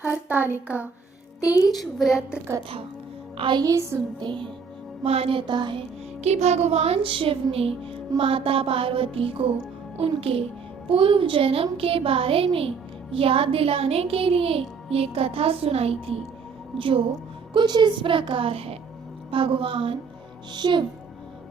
हरतालिका तीज व्रत कथा। आइए सुनते हैं। मान्यता है कि भगवान शिव ने माता पार्वती को उनके पूर्व जन्म के बारे में याद दिलाने के लिए ये कथा सुनाई थी, जो कुछ इस प्रकार है। भगवान शिव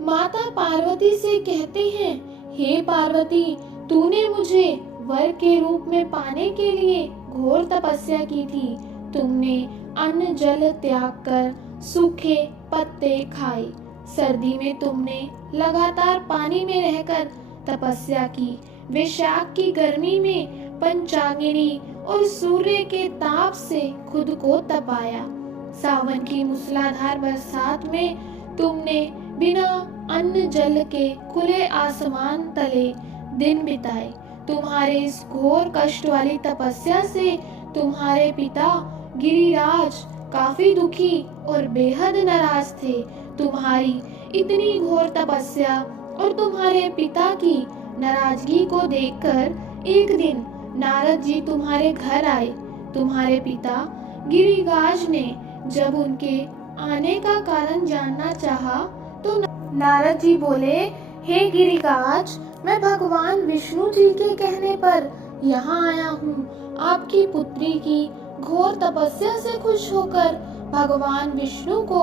माता पार्वती से कहते हैं, हे पार्वती, तूने मुझे वर के रूप में पाने के लिए घोर तपस्या की थी। तुमने अन्न जल त्याग कर सूखे पत्ते खाए। सर्दी में तुमने लगातार पानी में रहकर तपस्या की। वैशाख की गर्मी में पंचाग्नि और सूर्य के ताप से खुद को तपाया। सावन की मूसलाधार बरसात में तुमने बिना अन्न जल के खुले आसमान तले दिन बिताए। तुम्हारे इस घोर कष्ट वाली तपस्या से तुम्हारे पिता गिरिराज काफी दुखी और बेहद नाराज थे। तुम्हारी इतनी घोर तपस्या और तुम्हारे पिता की नाराजगी को देखकर एक दिन नारद जी तुम्हारे घर आए। तुम्हारे पिता गिरिराज ने जब उनके आने का कारण जानना चाहा तो नारद जी बोले, हे गिरिराज, मैं भगवान विष्णु जी के कहने पर यहाँ आया हूँ। आपकी पुत्री की घोर तपस्या से खुश होकर भगवान विष्णु को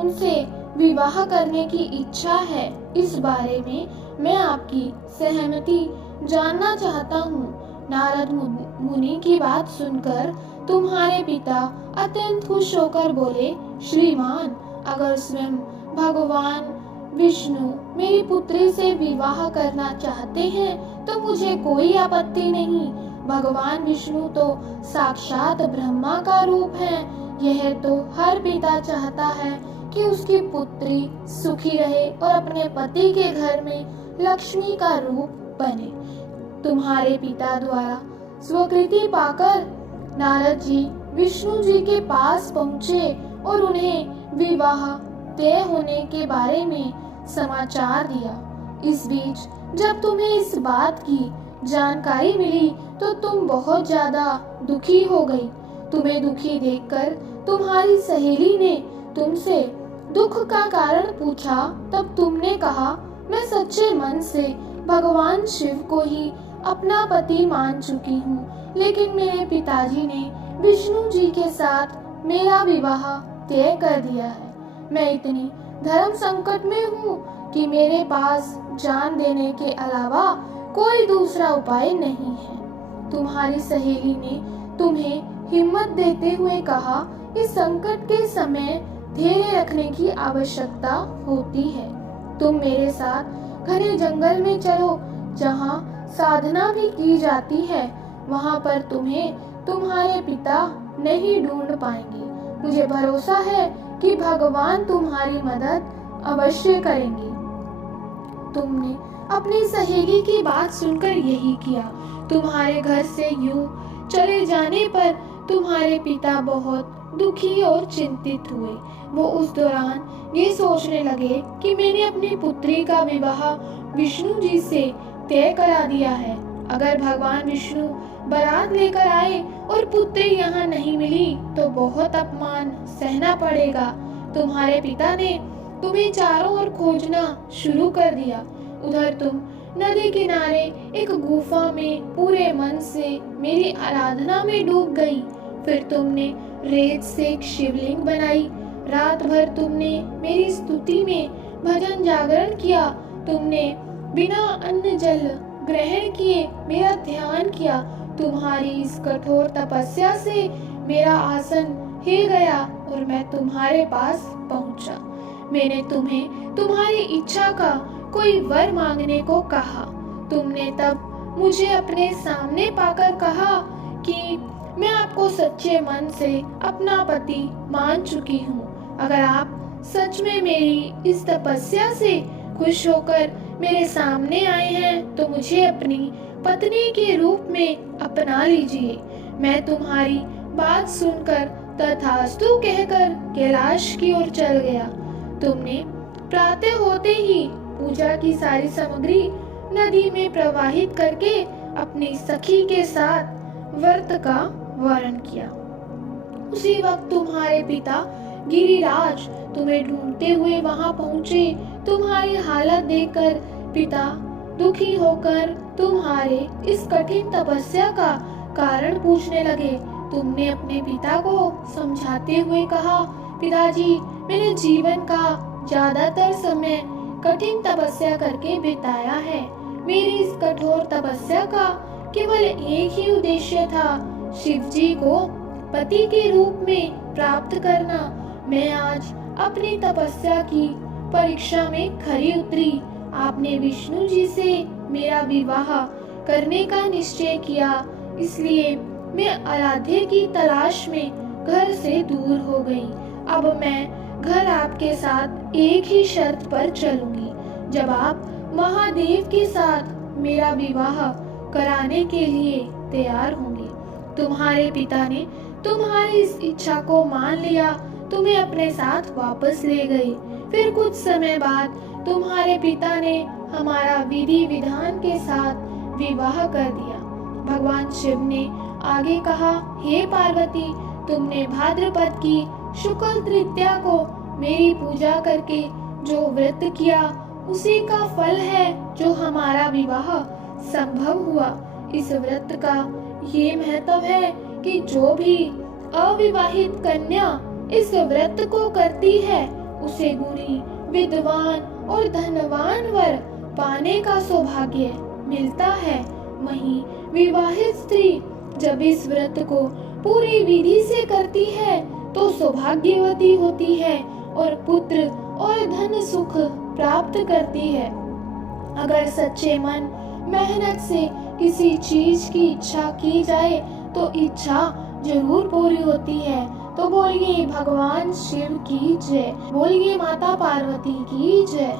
उनसे विवाह करने की इच्छा है। इस बारे में मैं आपकी सहमति जानना चाहता हूँ। नारद मुनि की बात सुनकर तुम्हारे पिता अत्यंत खुश होकर बोले, श्रीमान, अगर स्वयं भगवान विष्णु मेरी पुत्री से विवाह करना चाहते हैं तो मुझे कोई आपत्ति नहीं। भगवान विष्णु तो साक्षात ब्रह्मा का रूप है। यह तो हर पिता चाहता है कि उसकी पुत्री सुखी रहे और अपने पति के घर में लक्ष्मी का रूप बने। तुम्हारे पिता द्वारा स्वीकृति पाकर नारद जी विष्णु जी के पास पहुँचे और उन्हें विवाह तय होने के बारे में समाचार दिया। इस बीच जब तुम्हें इस बात की जानकारी मिली तो तुम बहुत ज्यादा दुखी हो गई। तुम्हें दुखी देखकर तुम्हारी सहेली ने तुमसे दुख का कारण पूछा। तब तुमने कहा, मैं सच्चे मन से भगवान शिव को ही अपना पति मान चुकी हूँ, लेकिन मेरे पिताजी ने विष्णु जी के साथ मेरा विवाह तय कर दिया है। मैं इतनी धर्म संकट में हूँ कि मेरे पास जान देने के अलावा कोई दूसरा उपाय नहीं है। तुम्हारी सहेली ने तुम्हें हिम्मत देते हुए कहा, इस संकट के समय धैर्य रखने की आवश्यकता होती है। तुम मेरे साथ घने जंगल में चलो, जहाँ साधना भी की जाती है। वहाँ पर तुम्हें तुम्हारे पिता नहीं ढूंढ पाएंगे। मुझे भरोसा है कि भगवान तुम्हारी मदद अवश्य करेंगे। तुमने अपनी सहेली की बात सुनकर यही किया। तुम्हारे घर से यूं चले जाने पर तुम्हारे पिता बहुत दुखी और चिंतित हुए। वो उस दौरान ये सोचने लगे कि मैंने अपनी पुत्री का विवाह विष्णु जी से तय करा दिया है। अगर भगवान विष्णु बारात लेकर आए और पुत्री यहाँ नहीं मिली तो बहुत अपमान सहना पड़ेगा। तुम्हारे पिता ने तुम्हें चारों ओर खोजना शुरू कर दिया। उधर तुम नदी किनारे एक गुफा में पूरे मन से मेरी आराधना में डूब गई। फिर तुमने रेत से एक शिवलिंग बनाई। रात भर तुमने मेरी स्तुति में भजन जागरण किया। तुमने बिना अन्न जल ग्रहण किए मेरा ध्यान किया। तुम्हारी इस कठोर तपस्या से मेरा आसन हिल गया और मैं तुम्हारे पास पहुंचा। मैंने तुम्हें तुम्हारी इच्छा का कोई वर मांगने को कहा। तुमने तब मुझे अपने सामने पाकर कहा कि मैं आपको सच्चे मन से अपना पति मान चुकी हूँ। अगर आप सच में मेरी इस तपस्या से खुश होकर मेरे सामने आए हैं तो मुझे अपनी पत्नी के रूप में अपना लीजिए। मैं तुम्हारी बात सुनकर तथास्तु कहकर कैलाश की ओर चल गया। तुमने प्रातः होते ही पूजा की सारी सामग्री नदी में प्रवाहित करके अपनी सखी के साथ व्रत का वर्ण किया। उसी वक्त तुम्हारे पिता गिरिराज तुम्हें ढूंढते हुए वहां पहुंचे। तुम्हारी हालत देखकर पिता दुखी होकर तुम्हारे इस कठिन तपस्या का कारण पूछने लगे। तुमने अपने पिता को समझाते हुए कहा, पिताजी, मैंने जीवन का ज्यादातर समय कठिन तपस्या करके बिताया है। मेरी इस कठोर तपस्या का केवल एक ही उद्देश्य था, शिव जी को पति के रूप में प्राप्त करना। मैं आज अपनी तपस्या की परीक्षा में खरी उतरी। आपने विष्णु जी से मेरा विवाह करने का निश्चय किया, इसलिए मैं आराध्य की तलाश में घर से दूर हो गई। अब मैं घर आपके साथ एक ही शर्त पर चलूंगी, जब आप महादेव के साथ मेरा विवाह कराने के लिए तैयार होंगे। तुम्हारे पिता ने तुम्हारी इस इच्छा को मान लिया, तुम्हें अपने साथ वापस ले गए। फिर कुछ समय बाद तुम्हारे पिता ने हमारा विधि विधान के साथ विवाह कर दिया। भगवान शिव ने आगे कहा, हे पार्वती, तुमने भाद्रपद की शुक्ल तृतीया को मेरी पूजा करके जो व्रत किया, उसी का फल है जो हमारा विवाह संभव हुआ। इस व्रत का ये महत्व है कि जो भी अविवाहित कन्या इस व्रत को करती है, उसे गुणी, विद्वान और धनवान वर पाने का सौभाग्य मिलता है। वहीं विवाहित स्त्री जब इस व्रत को पूरी विधि से करती है तो सौभाग्यवती होती है और पुत्र और धन सुख प्राप्त करती है। अगर सच्चे मन मेहनत से किसी चीज की इच्छा की जाए तो इच्छा जरूर पूरी होती है। तो बोलिए भगवान शिव की जय, बोलिए माता पार्वती की जय।